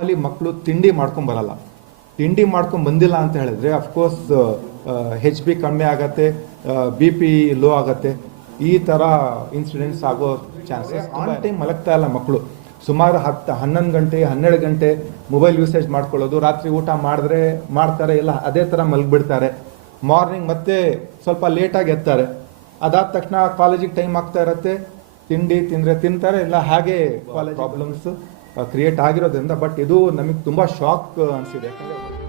ಅಲ್ಲಿ ಮಕ್ಕಳು ತಿಂಡಿ ಮಾಡ್ಕೊಂಡು ಬರಲ್ಲ. ತಿಂಡಿ ಮಾಡ್ಕೊಂಡು ಬಂದಿಲ್ಲ ಅಂತ ಹೇಳಿದ್ರೆ ಅಫ್ಕೋರ್ಸ್ ಹೆಚ್ ಬಿ ಕಮ್ಮಿ ಆಗತ್ತೆ ಬಿ ಪಿ ಲೋ ಆಗತ್ತೆ. ಈ ತರ ಇನ್ಸಿಡೆಂಟ್ಸ್ ಆಗೋ ಚಾನ್ಸಸ್ ಆನ್ ಟೈಮ್ ಮಲಗ್ತಾ ಇಲ್ಲ ಮಕ್ಕಳು ಸುಮಾರು ಹತ್ತು ಹನ್ನೊಂದು ಗಂಟೆ ಹನ್ನೆರಡು ಗಂಟೆ ಮೊಬೈಲ್ ಯೂಸೇಜ್ ಮಾಡ್ಕೊಳ್ಳೋದು ರಾತ್ರಿ ಊಟ ಮಾಡಿದ್ರೆ ಮಾಡ್ತಾರೆ ಇಲ್ಲ ಅದೇ ಥರ ಮಲಗಿಬಿಡ್ತಾರೆ. ಮಾರ್ನಿಂಗ್ ಮತ್ತೆ ಸ್ವಲ್ಪ ಲೇಟಾಗಿ ಎತ್ತಾರೆ. ಅದಾದ ತಕ್ಷಣ ಕಾಲೇಜಿಗೆ ಟೈಮ್ ಆಗ್ತಾ ಇರತ್ತೆ. ತಿಂಡಿ ತಿಂದರೆ ತಿಂತಾರೆ ಇಲ್ಲ ಹಾಗೆ ಕಾಲೇಜ್ ಪ್ರಾಬ್ಲಮ್ಸ್ ಕ್ರಿಯೇಟ್ ಆಗಿರೋದ್ರಿಂದ ಬಟ್ ಇದು ನಮಗೆ ತುಂಬಾ ಶಾಕ್ ಅನಿಸಿದೆ. ಯಾಕಂದ್ರೆ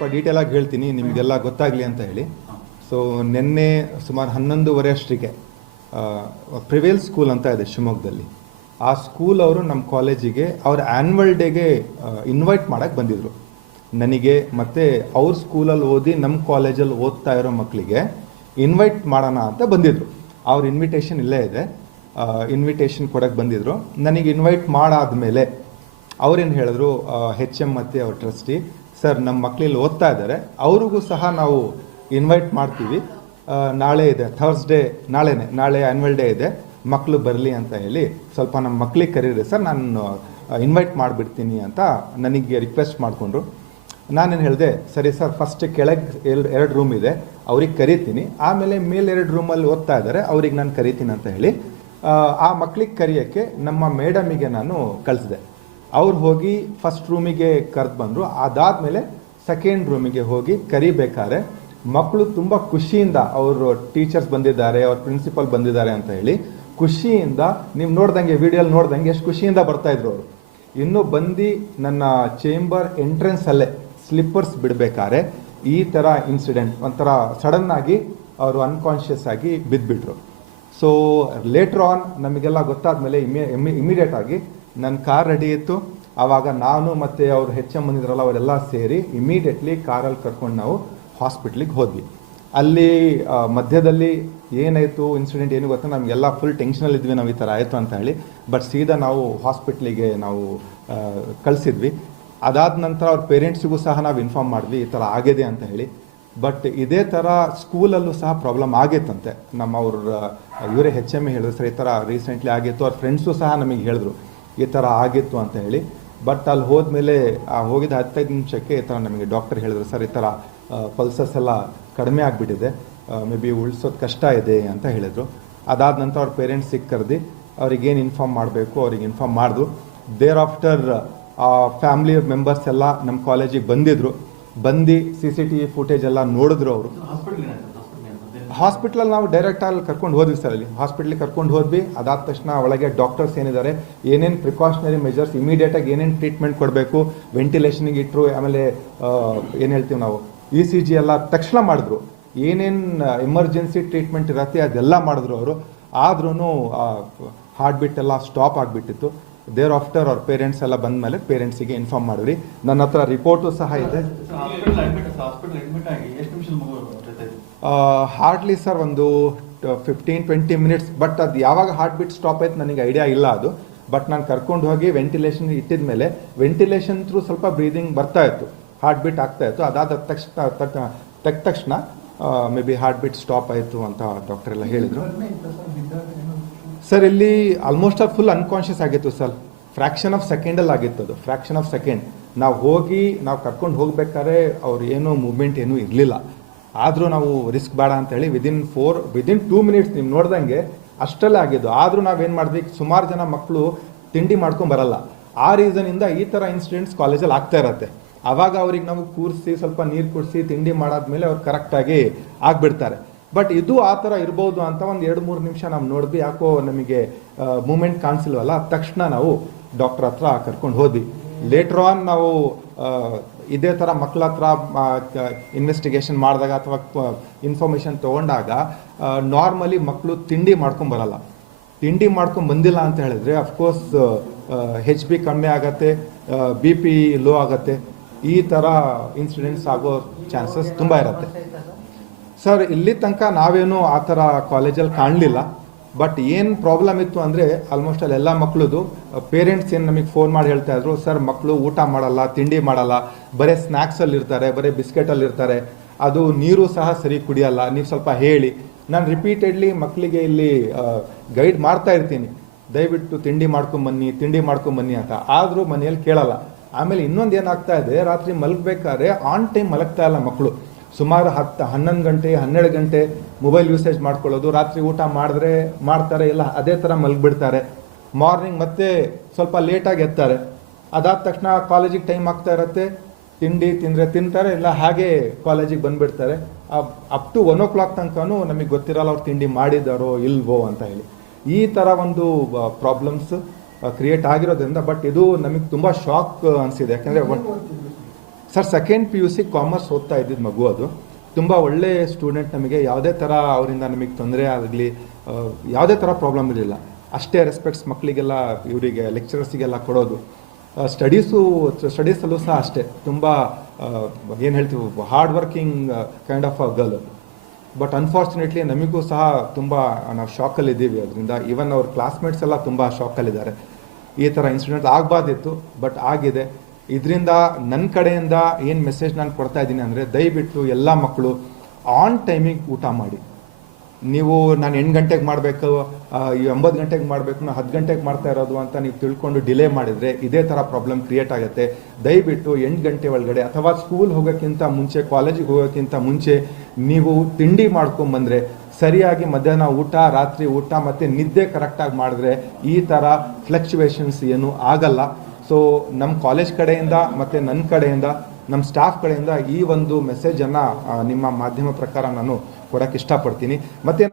ಸ್ವಲ್ಪ ಡೀಟೇಲ್ ಆಗಿ ಹೇಳ್ತೀನಿ, ನಿಮಗೆಲ್ಲ ಗೊತ್ತಾಗಲಿ ಅಂತ ಹೇಳಿ. ಸೊ ನಿನ್ನೆ ಸುಮಾರು ಹನ್ನೊಂದುವರೆ ಅಷ್ಟರಿಗೆ ಪ್ರಿವೇಲ್ ಸ್ಕೂಲ್ ಅಂತ ಇದೆ ಶಿವಮೊಗ್ಗದಲ್ಲಿ. ಆ ಸ್ಕೂಲ್ ಅವರು ನಮ್ಮ ಕಾಲೇಜಿಗೆ ಅವ್ರ ಆ್ಯನ್ವಲ್ ಡೇಗೆ ಇನ್ವೈಟ್ ಮಾಡೋಕ್ಕೆ ಬಂದಿದ್ರು. ನನಗೆ ಮತ್ತೆ ಅವ್ರ ಸ್ಕೂಲಲ್ಲಿ ಓದಿ ನಮ್ಮ ಕಾಲೇಜಲ್ಲಿ ಓದ್ತಾ ಇರೋ ಮಕ್ಕಳಿಗೆ ಇನ್ವೈಟ್ ಮಾಡೋಣ ಅಂತ ಬಂದಿದ್ರು. ಅವ್ರ ಇನ್ವಿಟೇಷನ್ ಇಲ್ಲೇ ಇದೆ. ಇನ್ವಿಟೇಷನ್ ಕೊಡೋಕ್ಕೆ ಬಂದಿದ್ರು. ನನಗೆ ಇನ್ವೈಟ್ ಮಾಡಾದ ಮೇಲೆ ಅವ್ರೇನು ಹೇಳಿದ್ರು ಹೆಚ್ ಎಂ ಮತ್ತು ಅವ್ರ ಟ್ರಸ್ಟಿ ಸರ್ ನಮ್ಮ ಮಕ್ಕಳಲ್ಲಿ ಓದ್ತಾ ಇದ್ದಾರೆ. ಅವ್ರಿಗೂ ಸಹ ನಾವು ಇನ್ವೈಟ್ ಮಾಡ್ತೀವಿ. ನಾಳೆ ಇದೆ ಥರ್ಸ್ಡೇ ನಾಳೆನೆ ನಾಳೆ ಆ್ಯನ್ವಲ್ ಡೇ ಇದೆ. ಮಕ್ಕಳು ಬರಲಿ ಅಂತ ಹೇಳಿ ಸ್ವಲ್ಪ ನಮ್ಮ ಮಕ್ಕಳಿಗೆ ಕರೀರಿ ಸರ್ ನಾನು ಇನ್ವೈಟ್ ಮಾಡಿಬಿಡ್ತೀನಿ ಅಂತ ನನಗೆ ರಿಕ್ವೆಸ್ಟ್ ಮಾಡಿಕೊಂಡ್ರು. ನಾನೇನು ಹೇಳಿದೆ ಸರಿ ಸರ್ ಫಸ್ಟ್ ಕೆಳಗೆ ಎರಡು ಎರಡು ರೂಮ್ ಇದೆ ಅವ್ರಿಗೆ ಕರಿತೀನಿ. ಆಮೇಲೆ ಮೇಲೆರಡು ರೂಮಲ್ಲಿ ಓದ್ತಾ ಇದ್ದಾರೆ ಅವ್ರಿಗೆ ನಾನು ಕರಿತೀನಿ ಅಂತ ಹೇಳಿ. ಆ, ಮಕ್ಕಳಿಗೆ ಕರೆಯೋಕ್ಕೆ ನಮ್ಮ ಮೇಡಮಿಗೆ ನಾನು ಕಳಿಸಿದೆ. ಅವ್ರು ಹೋಗಿ ಫಸ್ಟ್ ರೂಮಿಗೆ ಕರೆದು ಬಂದರು. ಅದಾದಮೇಲೆ ಸೆಕೆಂಡ್ ರೂಮಿಗೆ ಹೋಗಿ ಕರಿಬೇಕಾದ್ರೆ ಮಕ್ಕಳು ತುಂಬ ಖುಷಿಯಿಂದ ಅವರು ಟೀಚರ್ಸ್ ಬಂದಿದ್ದಾರೆ, ಅವ್ರ ಪ್ರಿನ್ಸಿಪಲ್ ಬಂದಿದ್ದಾರೆ ಅಂತ ಹೇಳಿ ಖುಷಿಯಿಂದ ನೀವು ನೋಡ್ದಂಗೆ ವಿಡಿಯೋಲಿ ನೋಡ್ದಂಗೆ ಎಷ್ಟು ಖುಷಿಯಿಂದ ಬರ್ತಾ ಇದ್ರು ಅವರು. ಇನ್ನು ಬಂದು ನನ್ನ ಚೇಂಬರ್ ಎಂಟ್ರೆನ್ಸ್ ಅಲ್ಲೇ ಸ್ಲಿಪ್ಪರ್ಸ್ ಬಿಡಬೇಕಾದ್ರೆ ಈ ಥರ ಇನ್ಸಿಡೆಂಟ್ ಒಂಥರ ಸಡನ್ ಆಗಿ ಅವರು ಅನ್ಕಾನ್ಷಿಯಸ್ ಆಗಿ ಬಿದ್ದುಬಿಟ್ರು ಸೊ ಲೇಟ್ರ್ ಆನ್ ನಮಗೆಲ್ಲ ಗೊತ್ತಾದ್ಮೇಲೆ ಇಮಿ ಇಮಿಡಿಯೇಟ್ ಆಗಿ ನನ್ನ ಕಾರ್ ರೆಡಿ ಇತ್ತು. ಆವಾಗ ನಾನು ಮತ್ತೆ ಅವ್ರು ಹೆಚ್ಚು ಬಂದಿದ್ರಲ್ಲ, ಅವರೆಲ್ಲ ಸೇರಿ ಇಮಿಡಿಯೇಟ್ಲಿ ಕಾರಲ್ಲಿ ಕರ್ಕೊಂಡು ನಾವು ಹಾಸ್ಪಿಟ್ಲಿಗೆ ಹೋದ್ವಿ. ಅಲ್ಲಿ ಮಧ್ಯದಲ್ಲಿ ಏನಾಯಿತು ಇನ್ಸಿಡೆಂಟ್ ಏನು ಗೊತ್ತಾ? ನಮಗೆಲ್ಲ ಫುಲ್ ಟೆನ್ಷನಲ್ಲಿ ಇದ್ವಿ ನಾವು ಈ ಥರ ಆಯಿತು ಅಂತ ಹೇಳಿ. ಬಟ್ ಸೀದಾ ನಾವು ಹಾಸ್ಪಿಟ್ಲಿಗೆ ನಾವು ಕಳಿಸಿದ್ವಿ. ಅದಾದ ನಂತರ ಅವ್ರ ಪೇರೆಂಟ್ಸಿಗೂ ಸಹ ನಾವು ಇನ್ಫಾರ್ಮ್ ಮಾಡಿದ್ವಿ, ಈ ಥರ ಆಗಿದೆ ಅಂತ ಹೇಳಿ. ಬಟ್ ಇದೇ ಥರ ಸ್ಕೂಲಲ್ಲೂ ಸಹ ಪ್ರಾಬ್ಲಮ್ ಆಗಿತ್ತಂತೆ. ನಮ್ಮ ಅವ್ರ ಇವರೇ ಹೆಚ್ ಎಂ ಹೇಳಿದ್ರು, ಸರ್, ಈ ಥರ ರೀಸೆಂಟ್ಲಿ ಆಗಿತ್ತು. ಅವ್ರ ಫ್ರೆಂಡ್ಸು ಸಹ ನಮಗೆ ಹೇಳಿದ್ರು. ಈ ಥರ ಆಗಿತ್ತು ಅಂತ ಹೇಳಿ. ಬಟ್ ಅಲ್ಲಿ ಹೋದ್ಮೇಲೆ, ಆ ಹೋಗಿದ ಹತ್ತೈದು ನಿಮಿಷಕ್ಕೆ ಈ ಥರ ನಮಗೆ ಡಾಕ್ಟರ್ ಹೇಳಿದ್ರು, ಸರ್, ಈ ಥರ ಪಲ್ಸಸ್ ಎಲ್ಲ ಕಡಿಮೆ ಆಗಿಬಿಟ್ಟಿದೆ ಮೇ ಬಿ ಉಳಿಸೋದು ಕಷ್ಟ ಇದೆ, ಅಂತ ಹೇಳಿದರು. ಅದಾದ ನಂತರ ಅವ್ರ ಪೇರೆಂಟ್ಸಿಗೆ ಕರೆದು ಅವ್ರಿಗೇನು ಇನ್ಫಾರ್ಮ್ ಮಾಡಬೇಕು? ಅವ್ರಿಗೆ ಇನ್ಫಾರ್ಮ್ ಮಾಡಿದ್ರು ದೇರ್ ಆಫ್ಟರ್ ಆ ಫ್ಯಾಮಿಲಿ ಮೆಂಬರ್ಸ್ ಎಲ್ಲ ನಮ್ಮ ಕಾಲೇಜಿಗೆ ಬಂದಿದ್ರು. ಬಂದು C C T V footage ಎಲ್ಲ ನೋಡಿದ್ರು ಅವರು. ಹಾಸ್ಪಿಟ್ಲಲ್ಲಿ ನಾವು ಡೈರೆಕ್ಟ್ ಅಲ್ಲಿ ಕರ್ಕೊಂಡು ಹೋದ್ವಿ ಸರ್ ಅಲ್ಲಿ. ಹಾಸ್ಪಿಟ್ಲಿಗೆ ಕರ್ಕೊಂಡು ಹೋದ್ವಿ. ಅದಾದ ತಕ್ಷಣ ಒಳಗೆ ಡಾಕ್ಟರ್ಸ್ ಏನಿದ್ದಾರೆ, ಏನೇನು ಪ್ರಿಕಾಷನರಿ ಮೆಜರ್ಸ್ ಇಮಿಡಿಯೇಟಾಗಿ ಏನೇನು ಟ್ರೀಟ್ಮೆಂಟ್ ಕೊಡಬೇಕು ವೆಂಟಿಲೇಷನ್ಗೆ ಇಟ್ಟರು ಆಮೇಲೆ ಏನು ಹೇಳ್ತೀವಿ ನಾವು ಇ ಸಿ ಜಿ ಎಲ್ಲ ತಕ್ಷಣ ಮಾಡಿದ್ರು. ಏನೇನು ಎಮರ್ಜೆನ್ಸಿ ಟ್ರೀಟ್ಮೆಂಟ್ ಇರತ್ತೆ ಅದೆಲ್ಲ ಮಾಡಿದ್ರು ಅವರು. ಆದ್ರೂ ಹಾರ್ಟ್ ಬಿಟ್ ಎಲ್ಲ ಸ್ಟಾಪ್ ಆಗಿಬಿಟ್ಟಿತ್ತು. ದೇರ್ ಆಫ್ಟರ್ ಅವ್ರ ಪೇರೆಂಟ್ಸ್ ಎಲ್ಲ ಬಂದ ಮೇಲೆ ಪೇರೆಂಟ್ಸಿಗೆ ಇನ್ಫಾರ್ಮ್ ಮಾಡಿದ್ರಿ ನನ್ನ ಹತ್ರ ರಿಪೋರ್ಟು ಸಹ ಇದೆ. ಹಾರ್ಡ್ಲಿ ಸರ್ ಒಂದು ಫಿಫ್ಟೀನ್ ಟ್ವೆಂಟಿ ಮಿನಿಟ್ಸ್ ಬಟ್ ಅದು ಯಾವಾಗ ಹಾರ್ಟ್ ಬೀಟ್ ಸ್ಟಾಪ್ ಆಯ್ತು ನನಗೆ ಐಡಿಯಾ ಇಲ್ಲ ಅದು. ಬಟ್ ನಾನು ಕರ್ಕೊಂಡು ಹೋಗಿ ವೆಂಟಿಲೇಷನ್ ಇಟ್ಟಿದ ಮೇಲೆ ವೆಂಟಿಲೇಷನ್ ಥ್ರೂ ಸ್ವಲ್ಪ ಬ್ರೀದಿಂಗ್ ಬರ್ತಾ ಇತ್ತು. ಹಾರ್ಟ್ ಬೀಟ್ ಆಗ್ತಾ ಇತ್ತು. ಅದಾದ ತಕ್ಷಣ ತೆಗ್ದ ತಕ್ಷಣ may be heart beat stop ಆಯಿತು ಅಂತ ಡಾಕ್ಟರ್ ಎಲ್ಲ ಹೇಳಿದರು. ಸರ್ ಇಲ್ಲಿ ಆಲ್ಮೋಸ್ಟ್ ಆಲ್ ಫುಲ್ ಅನ್ಕಾನ್ಷಿಯಸ್ ಆಗಿತ್ತು ಸರ್ ಫ್ರ್ಯಾಕ್ಷನ್ ಆಫ್ ಸೆಕೆಂಡಲ್ಲಿ ಆಗಿತ್ತು ಅದು. ಫ್ರಾಕ್ಷನ್ ಆಫ್ ಸೆಕೆಂಡ್ ನಾವು ಹೋಗಿ, ನಾವು ಕರ್ಕೊಂಡು ಹೋಗ್ಬೇಕಾದ್ರೆ ಅವ್ರು ಏನೂ ಮೂವ್ಮೆಂಟ್ ಏನೂ ಇರಲಿಲ್ಲ. ಆದರೂ ನಾವು ರಿಸ್ಕ್ ಬೇಡ ಅಂತ ಹೇಳಿ within four within two minutes ನೀವು ನೋಡ್ದಂಗೆ ಅಷ್ಟಲ್ಲೇ ಆಗಿದ್ದು. ಆದರೂ ನಾವೇನು ಮಾಡಿದ್ವಿ? ಸುಮಾರು ಜನ ಮಕ್ಕಳು ತಿಂಡಿ ಮಾಡ್ಕೊಂಡು ಬರಲ್ಲ. ಆ ರೀಸನಿಂದ ಈ ಥರ ಇನ್ಸಿಡೆಂಟ್ಸ್ ಕಾಲೇಜಲ್ಲಿ ಆಗ್ತಾ ಇರತ್ತೆ. ಆವಾಗ ಅವ್ರಿಗೆ ನಾವು ಕೂರಿಸಿ, ಸ್ವಲ್ಪ ನೀರು ಕುಡಿಸಿ, ತಿಂಡಿ ಮಾಡಾದ್ಮೇಲೆ ಅವ್ರು ಕರೆಕ್ಟಾಗಿ ಆಗಿಬಿಡ್ತಾರೆ. ಬಟ್ ಇದು ಆ ಥರ ಇರ್ಬೋದು ಅಂತ ಒಂದು ಎರಡು, ಮೂರು ನಿಮಿಷ ನಾವು ನೋಡಿದ್ವಿ. ಯಾಕೋ ನಮಗೆ ಮೂಮೆಂಟ್ ಕಾಣಿಸಿಲ್ವಲ್ಲ? ತಕ್ಷಣ ನಾವು ಡಾಕ್ಟರ್ ಹತ್ರ ಕರ್ಕೊಂಡು ಹೋದ್ವಿ. ಲೇಟ್ರ್ ಆನ್ ನಾವು ಇದೇ ಥರ ಮಕ್ಕಳ ಹತ್ರ ಇನ್ವೆಸ್ಟಿಗೇಷನ್ ಮಾಡಿದಾಗ ಅಥವಾ ಇನ್ಫಾರ್ಮೇಷನ್ ತೊಗೊಂಡಾಗ ನಾರ್ಮಲಿ ಮಕ್ಕಳು ತಿಂಡಿ ಮಾಡ್ಕೊಂಬರಲ್ಲ ತಿಂಡಿ ಮಾಡ್ಕೊಂಡು ಬಂದಿಲ್ಲ ಅಂತ ಹೇಳಿದ್ರೆ ಅಫ್ಕೋರ್ಸ್ ಹೆಚ್ ಬಿ ಕಮ್ಮಿ ಆಗತ್ತೆ ಬಿ ಪಿ ಲೋ ಆಗುತ್ತೆ. ಈ ಥರ ಇನ್ಸಿಡೆಂಟ್ಸ್ ಆಗೋ ಚಾನ್ಸಸ್ ತುಂಬ ಇರುತ್ತೆ. ಸರ್ ಇಲ್ಲಿ ತನಕ ನಾವೇನು ಆ ಥರ ಕಾಲೇಜಲ್ಲಿ ಕಾಣಲಿಲ್ಲ. ಬಟ್ ಏನು ಪ್ರಾಬ್ಲಮ್ ಇತ್ತು ಅಂದರೆ ಆಲ್ಮೋಸ್ಟ್ ಅಲ್ಲಿ ಎಲ್ಲ ಮಕ್ಕಳದು ಪೇರೆಂಟ್ಸ್ ಏನು ನಮಗೆ ಫೋನ್ ಮಾಡಿ ಹೇಳ್ತಾ ಇದ್ರು ಸರ್ ಮಕ್ಕಳು ಊಟ ಮಾಡಲ್ಲ, ತಿಂಡಿ ಮಾಡಲ್ಲ, ಬರೀ ಸ್ನ್ಯಾಕ್ಸಲ್ಲಿ ಇರ್ತಾರೆ, ಬರೀ ಬಿಸ್ಕೆಟಲ್ಲಿ ಇರ್ತಾರೆ, ಅದು ನೀರು ಸಹ ಸರಿ ಕುಡಿಯಲ್ಲ, ನೀವು ಸ್ವಲ್ಪ ಹೇಳಿ. ನಾನು ರಿಪೀಟೆಡ್ಲಿ ಮಕ್ಕಳಿಗೆ ಇಲ್ಲಿ ಗೈಡ್ ಮಾಡ್ತಾ ಇರ್ತೀನಿ. ದಯವಿಟ್ಟು ತಿಂಡಿ ಮಾಡ್ಕೊಂಬನ್ನಿ ತಿಂಡಿ ಮಾಡ್ಕೊಂಬನ್ನಿ ಅಂತ. ಆದರೂ ಮನೆಯಲ್ಲಿ ಕೇಳಲ್ಲ. ಆಮೇಲೆ ಇನ್ನೊಂದು ಏನಾಗ್ತಾ ಇದೆ, ರಾತ್ರಿ ಮಲಗಬೇಕಾದ್ರೆ ಆನ್ ಟೈಮ್ ಮಲಗ್ತಾ ಇಲ್ಲ ಮಕ್ಕಳು ಸುಮಾರು ಹತ್ತು ಹನ್ನೊಂದು ಗಂಟೆ ಹನ್ನೆರಡು ಗಂಟೆ ಮೊಬೈಲ್ ಯೂಸೇಜ್ ಮಾಡ್ಕೊಳ್ಳೋದು ರಾತ್ರಿ ಊಟ ಮಾಡಿದ್ರೆ ಮಾಡ್ತಾರೆ ಇಲ್ಲ ಅದೇ ಥರ ಮಲಗಿಬಿಡ್ತಾರೆ. ಮಾರ್ನಿಂಗ್ ಮತ್ತೆ ಸ್ವಲ್ಪ ಲೇಟಾಗಿ ಎತ್ತಾರೆ. ಅದಾದ ತಕ್ಷಣ ಕಾಲೇಜಿಗೆ ಟೈಮ್ ಆಗ್ತಾ ಇರುತ್ತೆ. ತಿಂಡಿ ತಿಂದರೆ ತಿಂತಾರೆ ಇಲ್ಲ ಹಾಗೆ ಕಾಲೇಜಿಗೆ ಬಂದುಬಿಡ್ತಾರೆ. Up to one o'clock ತನಕನೂ ನಮಗೆ ಗೊತ್ತಿರಲ್ಲ ಅವ್ರು ತಿಂಡಿ ಮಾಡಿದಾರೋ ಇಲ್ವೋ ಅಂತ ಹೇಳಿ. ಈ ಥರ ಒಂದು ಪ್ರಾಬ್ಲಮ್ಸ್ ಕ್ರಿಯೇಟ್ ಆಗಿರೋದ್ರಿಂದ ಬಟ್ ಇದು ನಮಗೆ ತುಂಬ ಶಾಕ್ ಅನಿಸಿದೆ. ಯಾಕಂದರೆ sir second P U C commerce ಓದ್ತಾ ಇದ್ದಿದ್ದು ಮಗು ಅದು. ತುಂಬ ಒಳ್ಳೆ ಸ್ಟೂಡೆಂಟ್ ನಮಗೆ, ಯಾವುದೇ ಥರ ಅವರಿಂದ ನಮಗೆ ತೊಂದರೆ ಆಗಲಿ ಯಾವುದೇ ಥರ ಪ್ರಾಬ್ಲಮ್ ಇರಲಿಲ್ಲ. ಅಷ್ಟೇ ರೆಸ್ಪೆಕ್ಟ್ಸ್ ಮಕ್ಕಳಿಗೆಲ್ಲ ಇವರಿಗೆ ಲೆಕ್ಚರರ್ಸಿಗೆಲ್ಲ ಕೊಡೋದು. ಸ್ಟಡೀಸು ಸ್ಟಡೀಸಲ್ಲೂ ಸಹ ಅಷ್ಟೇ. ತುಂಬ ಏನು ಹೇಳ್ತೀವಿ hard working kind of a girl but unfortunately ನಮಗೂ ಸಹ ತುಂಬ, ನಾವು ಶಾಕಲ್ಲಿದ್ದೀವಿ ಅದರಿಂದ. ಈವನ್ ಅವ್ರ ಕ್ಲಾಸ್ಮೇಟ್ಸ್ ಎಲ್ಲ ತುಂಬ ಶಾಕಲ್ಲಿದ್ದಾರೆ ಈ ಥರ ಇನ್ಸಿಡೆಂಟ್ ಆಗಬಾರ್ದಿತ್ತು ಬಟ್ ಆಗಿದೆ. ಇದರಿಂದ ನನ್ನ ಕಡೆಯಿಂದ ಏನು ಮೆಸೇಜ್ ನಾನು ಕೊಡ್ತಾ ಇದ್ದೀನಿ ಅಂದರೆ, ದಯವಿಟ್ಟು ಎಲ್ಲ ಮಕ್ಕಳು ಆನ್ ಟೈಮಿಗೆ ಊಟ ಮಾಡಿ. ನೀವು ನಾನು ಎಂಟು ಗಂಟೆಗೆ ಮಾಡಬೇಕು ಒಂಬತ್ತು ಗಂಟೆಗೆ ಮಾಡಬೇಕು, ನಾನು ಹತ್ತು ಗಂಟೆಗೆ ಮಾಡ್ತಾ ಇರೋದು ಅಂತ ನೀವು ತಿಳ್ಕೊಂಡು ಡಿಲೇ ಮಾಡಿದರೆ ಇದೇ ಥರ ಪ್ರಾಬ್ಲಮ್ ಕ್ರಿಯೇಟ್ ಆಗುತ್ತೆ. ದಯವಿಟ್ಟು ಎಂಟು ಗಂಟೆ ಒಳಗಡೆ ಅಥವಾ ಸ್ಕೂಲ್ ಹೋಗೋಕ್ಕಿಂತ ಮುಂಚೆ ಕಾಲೇಜಿಗೆ ಹೋಗೋಕ್ಕಿಂತ ಮುಂಚೆ ನೀವು ತಿಂಡಿ ಮಾಡ್ಕೊಂಬಂದರೆ ಸರಿಯಾಗಿ ಮಧ್ಯಾಹ್ನ ಊಟ, ರಾತ್ರಿ ಊಟ ಮತ್ತು ನಿದ್ದೆ ಕರೆಕ್ಟಾಗಿ ಮಾಡಿದ್ರೆ ಈ ಥರ ಫ್ಲಕ್ಚುವೇಷನ್ಸ್ ಏನು ಆಗಲ್ಲ. ಸೊ ನಮ್ಮ ಕಾಲೇಜ್ ಕಡೆಯಿಂದ ಮತ್ತು ನನ್ನ ಕಡೆಯಿಂದ ನಮ್ಮ ಸ್ಟಾಫ್ ಕಡೆಯಿಂದ ಈ ಒಂದು ಮೆಸೇಜನ್ನು ನಿಮ್ಮ ಮಾಧ್ಯಮ ಪ್ರಕಾರ ನಾನು ಕೊಡೋಕ್ಕೆ ಇಷ್ಟಪಡ್ತೀನಿ. ಮತ್ತು